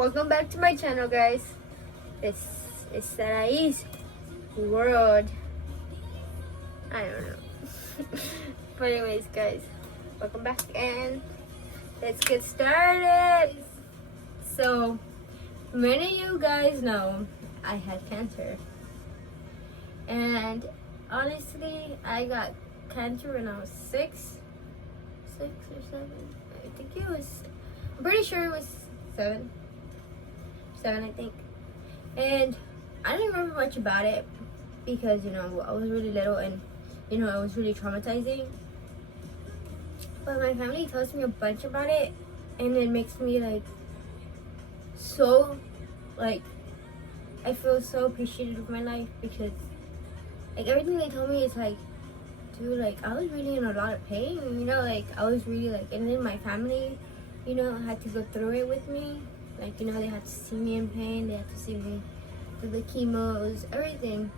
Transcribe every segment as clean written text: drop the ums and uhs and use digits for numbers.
Welcome back to my channel, guys. It's Sarai's world. I don't know. But anyways, guys, welcome back and let's get started. So, many of you guys know I had cancer. And honestly, I got cancer when I was six or seven. I think it was, I'm pretty sure it was seven, I think. And I didn't remember much about it because, I was really little and, it was really traumatizing. But my family tells me a bunch about it and it makes me I feel so appreciative of my life because everything they told me is dude, I was really in a lot of pain, I was really and then my family, had to go through it with me. They had to see me in pain, they had to see me through the chemos, everything,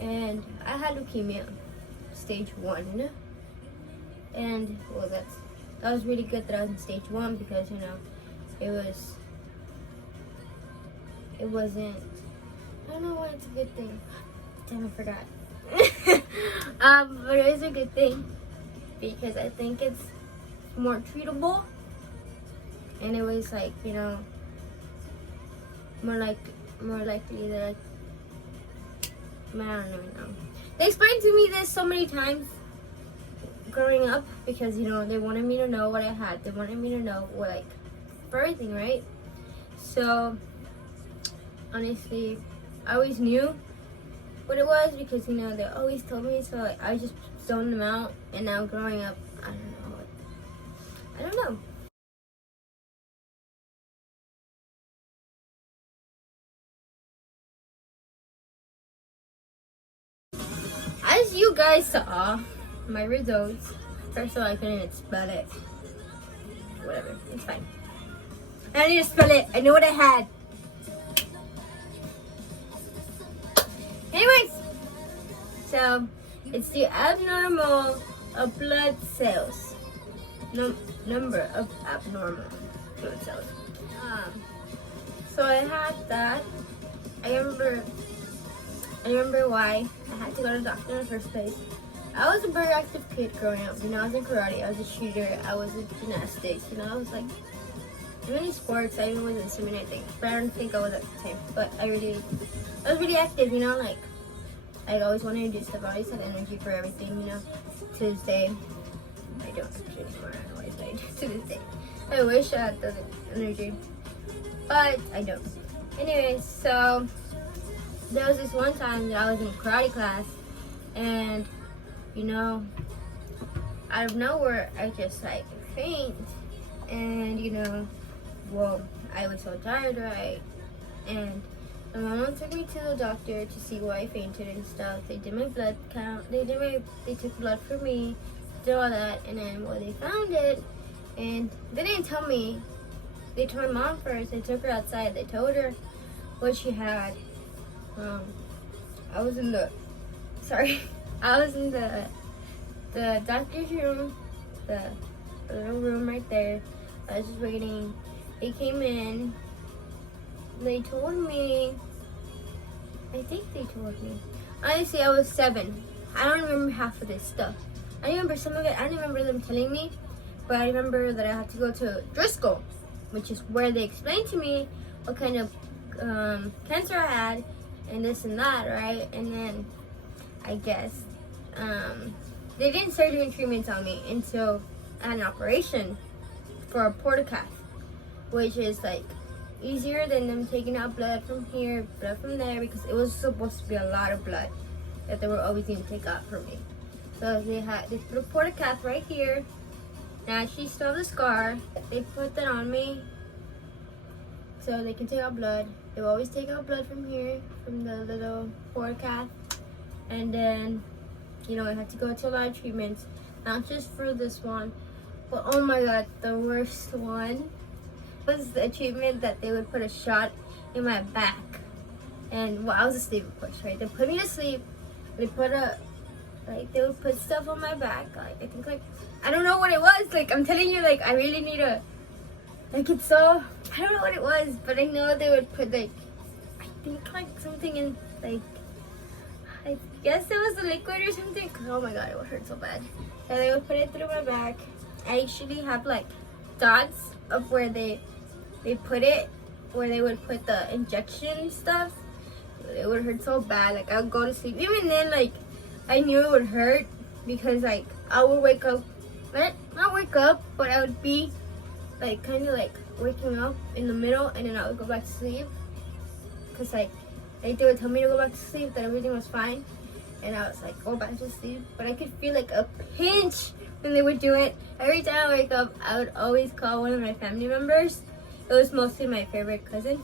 and I had leukemia, stage 1, and well, that was really good that I was in stage 1 because, it wasn't, I don't know why it's a good thing. Damn, I forgot. But it is a good thing because I think it's more treatable, and it was more likely that I don't even know. They explained to me this so many times growing up because they wanted me to know what I had. They wanted me to know for everything, right? So honestly, I always knew what it was because they always told me, so I just zoned them out. And now growing up, I don't know. As you guys saw, my results. First of all, I couldn't even spell it. Whatever, it's fine. I don't need to spell it. I know what I had. Anyways, so it's the abnormal of blood cells. Number of abnormal blood cells. So I had that. I remember why I had to go to the doctor in the first place. I was a very active kid growing up. I was in karate, I was a shooter, I was in gymnastics, I was in many sports. I even was in swimming, I think. But I don't think I was at the time. But I was really active, I always wanted to do stuff. I always had energy for everything, to this day. I don't actually anymore, I always died to this day. I wish I had the energy, but I don't. Anyway, so there was this one time that I was in karate class and, out of nowhere, I just faint. And, I was so tired, right? And my mom took me to the doctor to see why I fainted and stuff. They did my blood count. They took blood from me, did all that, and then they found it, and they didn't tell me. They told my mom first. They took her outside. They told her what she had. I was in the doctor's room, the little room right there. I was just waiting. They came in. They told me, honestly, I was 7. I don't remember half of this stuff. I remember some of it. I don't remember them telling me, but I remember that I had to go to Driscoll, which is where they explained to me what kind of cancer I had and this and that, right? And then I guess they didn't start doing treatments on me until I had an operation for a portacath, which is easier than them taking out blood from here, blood from there, because it was supposed to be a lot of blood that they were always going to take out from me. So they put a portacath right here. Now I actually still have the scar. They put that on me so they can take out blood. They will always take out blood from here, from the little portacath. And then, I had to go to a lot of treatments, not just for this one, but oh my god, the worst one was the treatment that they would put a shot in my back. And I was asleep, of course, right? They put me to sleep. They put they would put stuff on my back. I think I don't know what it was. I'm telling you, I really need a Like it's so, I don't know what it was, but I know they would put like, I think like something in like, I guess it was a liquid or something. Oh my god, it would hurt so bad. So they would put it through my back. I actually have like dots of where they put it, where they would put the injection stuff. It would hurt so bad. Like I would go to sleep. Even then, like I knew it would hurt because like I would wake up, not wake up, but I would be like kind of like waking up in the middle, and then I would go back to sleep. Cause like they would tell me to go back to sleep, that everything was fine, and I was like go back to sleep. But I could feel like a pinch when they would do it. Every time I wake up, I would always call one of my family members. It was mostly my favorite cousin,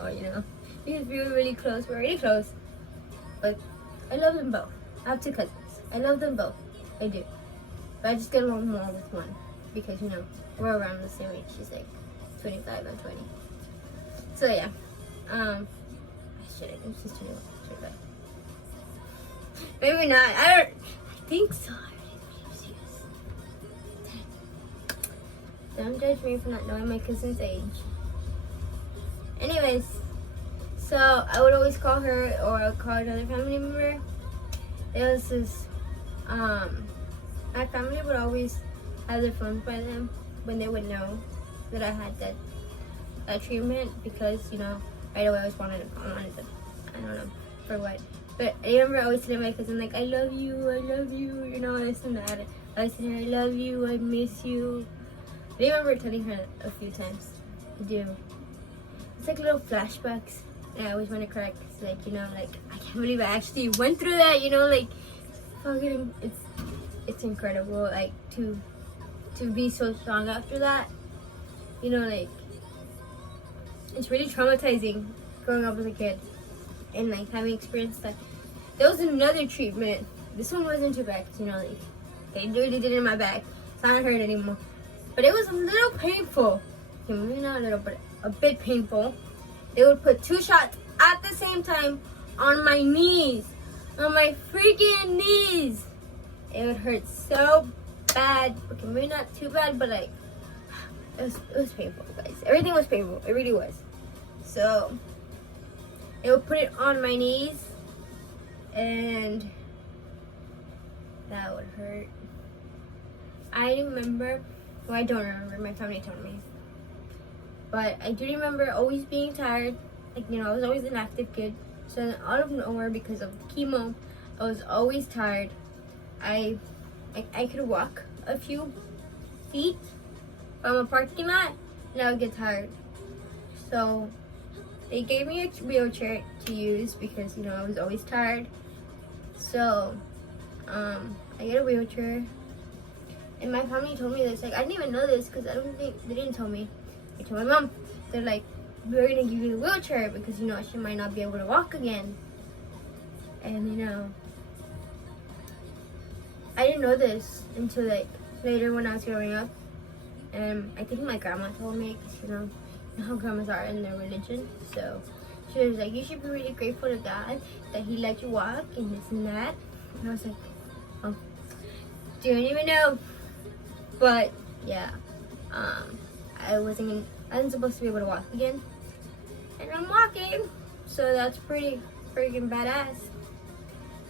or you know, because we were really close. We're really close, but I love them both. I have two cousins. I love them both. I do. But I just get along more with one because, you know, we're around the same age. She's like 25 and 20. So yeah. I shouldn't. She's 21. 25. Maybe not. I think so. Don't judge me for not knowing my cousin's age. Anyways, so I would always call her, or I would call another family member. It was this, my family would always have their phones by them when they would know that I had that treatment, because, you know, right away I always wanted to, I don't know, for what. But I remember always telling my cousin, like, I love you, you know, this and that. I was saying, I love you, I miss you. I remember telling her a few times. I do. It's like little flashbacks. And I always want to cry, cause like, you know, like, I can't believe I actually went through that, you know, like, fucking, it's incredible, like, to be so strong after that, you know, like, it's really traumatizing growing up as a kid, and, like, having experienced that. There was another treatment. This one wasn't too bad, cause, you know, like, they really did it in my back. It's not hurt anymore. But it was a little painful. Okay, maybe not a little, but a bit painful. They would put 2 shots at the same time on my knees. On my freaking knees. It would hurt so bad. Okay, maybe not too bad, but like, it was painful, guys. Everything was painful. It really was. So, they would put it on my knees, and that would hurt. I remember, well, I don't remember. My family told me. But I do remember always being tired. Like, you know, I was always an active kid. So then out of nowhere, because of chemo, I was always tired. I could walk a few feet from a parking lot, and I would get tired. So they gave me a wheelchair to use because, you know, I was always tired. So I get a wheelchair. And my family told me this. Like, I didn't even know this because I don't think they didn't tell me. They told my mom. They're like, we're gonna give you the wheelchair because, you know, she might not be able to walk again. And, you know, I didn't know this until like later when I was growing up. And I think my grandma told me, because, you know how grandmas are in their religion. So she was like, you should be really grateful to God that He let you walk and this and that. And I was like, oh, don't even know. But yeah, I wasn't supposed to be able to walk again, and I'm walking, so that's pretty freaking badass.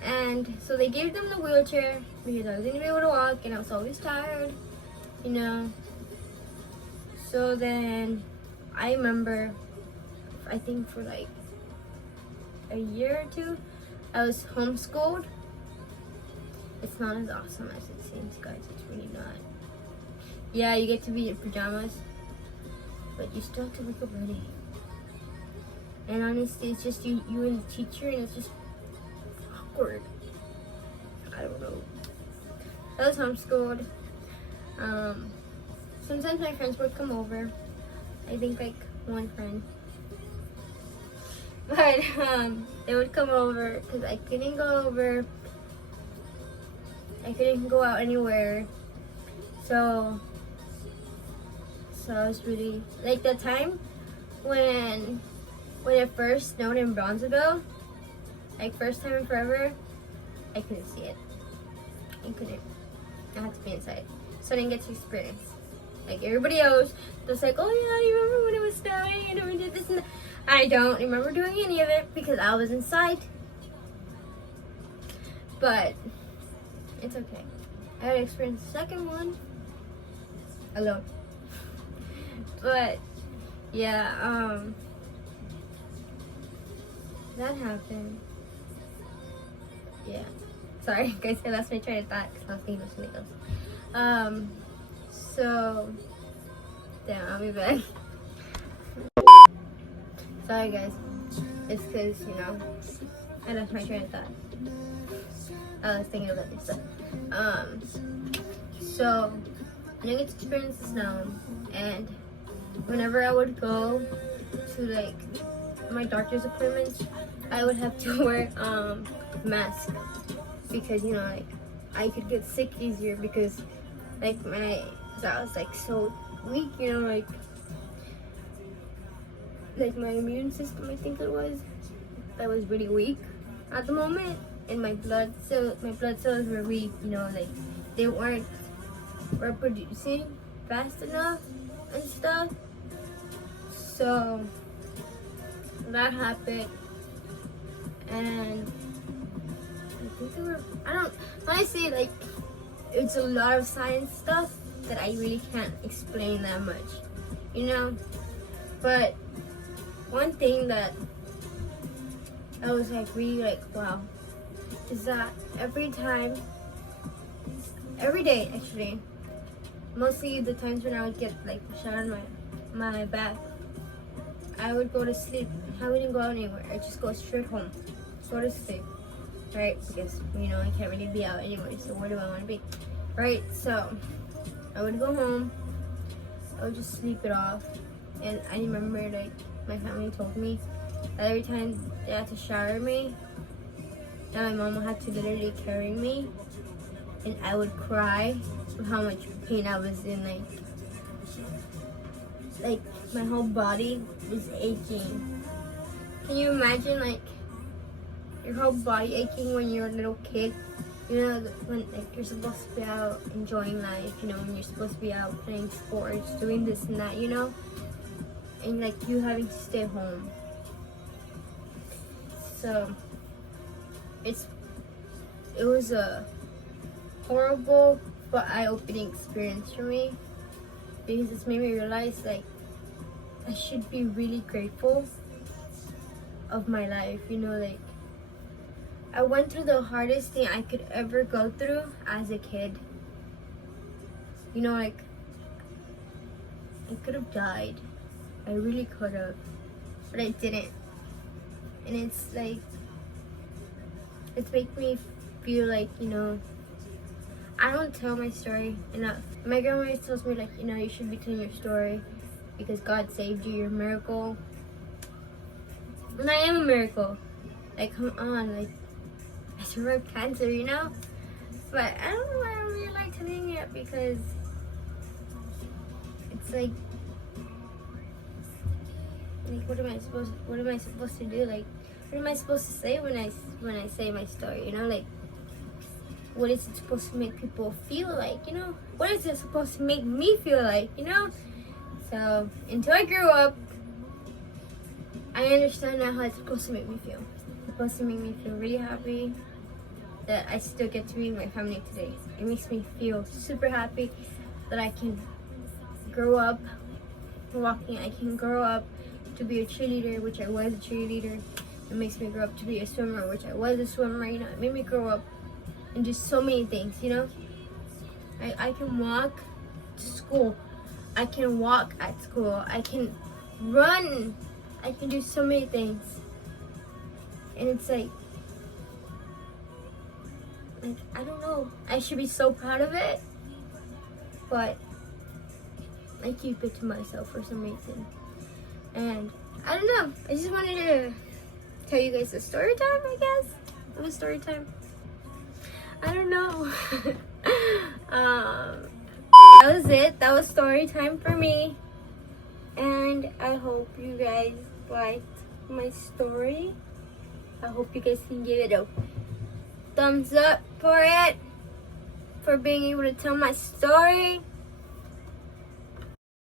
And so they gave them the wheelchair because I wasn't gonna be able to walk, and I was always tired, you know. So then I remember, I think for like a year or two, I was homeschooled. It's not as awesome as it seems, guys. It's really not. Yeah, you get to be in pajamas, but you still have to wake up ready. And honestly, it's just you and the teacher, and it's just awkward. I don't know. I was homeschooled. Sometimes my friends would come over. I think like one friend. But they would come over because I couldn't go over. I couldn't go out anywhere. So I was really, like, the time when it first snowed in Bronzeville, like first time in forever, I couldn't see it. I couldn't. I had to be inside. So I didn't get to experience like everybody else. Just like, oh yeah, you remember when it was snowing and we did this and that. I don't remember doing any of it because I was inside. But it's okay. I had experienced the second one alone. But yeah, that happened. Yeah. Sorry, guys, I lost my train of thought because I was thinking of something else. So, damn, I'll be back. Sorry, guys. It's because, you know, I lost my train of thought. I was thinking about this stuff. So, I didn't get to experience the snow, and whenever I would go to, like, my doctor's appointments, I would have to wear, mask. Because, you know, like, I could get sick easier because, like, I was, like, so weak, you know, like my immune system, I think it was, that was really weak at the moment, and my blood cells were weak, you know, like, they weren't reproducing fast enough and stuff, so that happened, and when I say, like, it's a lot of science stuff that I really can't explain that much, you know, but one thing that I was, like, really, like, wow, is that every day, actually, mostly the times when I would get, like, a shot on my back, I would go to sleep. I wouldn't go anywhere. I just go straight home, go to sleep. Right, because, you know, I can't really be out anyway, so where do I want to be? Right, so I would go home, I would just sleep it off, and I remember, like, my family told me that every time they had to shower me, that my mom would have to literally carry me, and I would cry of how much pain I was in, like my whole body was aching. Can you imagine, like, your whole body aching when you're a little kid? You know, when, like, you're supposed to be out enjoying life, you know, when you're supposed to be out playing sports, doing this and that, you know, and, like, you having to stay home. So it was a horrible but eye-opening experience for me, because it's made me realize, like, I should be really grateful of my life, you know, like, I went through the hardest thing I could ever go through as a kid. You know, like, I could have died. I really could have. But I didn't. And it's like, it's make me feel like, you know, I don't tell my story enough. My grandma always tells me, like, you know, you should be telling your story because God saved you, you're a miracle. And I am a miracle. Like, come on, like, I survived cancer, you know? But I don't know why I don't really like telling it, because it's like what am I supposed to do? Like, what am I supposed to say when I say my story, you know? Like, what is it supposed to make people feel like, you know? What is it supposed to make me feel like, you know? So, until I grew up, I understand now how it's supposed to make me feel. It's supposed to make me feel really happy that I still get to be with my family today. It makes me feel super happy that I can grow up walking. I can grow up to be a cheerleader, which I was a cheerleader. It makes me grow up to be a swimmer, which I was a swimmer. You know, it made me grow up and do so many things, you know? I can walk to school. I can walk at school. I can run. I can do so many things. And it's like, I don't know. I should be so proud of it. But I keep it to myself for some reason. And I don't know. I just wanted to tell you guys a story time, I guess. It was story time. I don't know. That was it. That was story time for me. And I hope you guys liked my story. I hope you guys can give it a thumbs up for it, for being able to tell my story.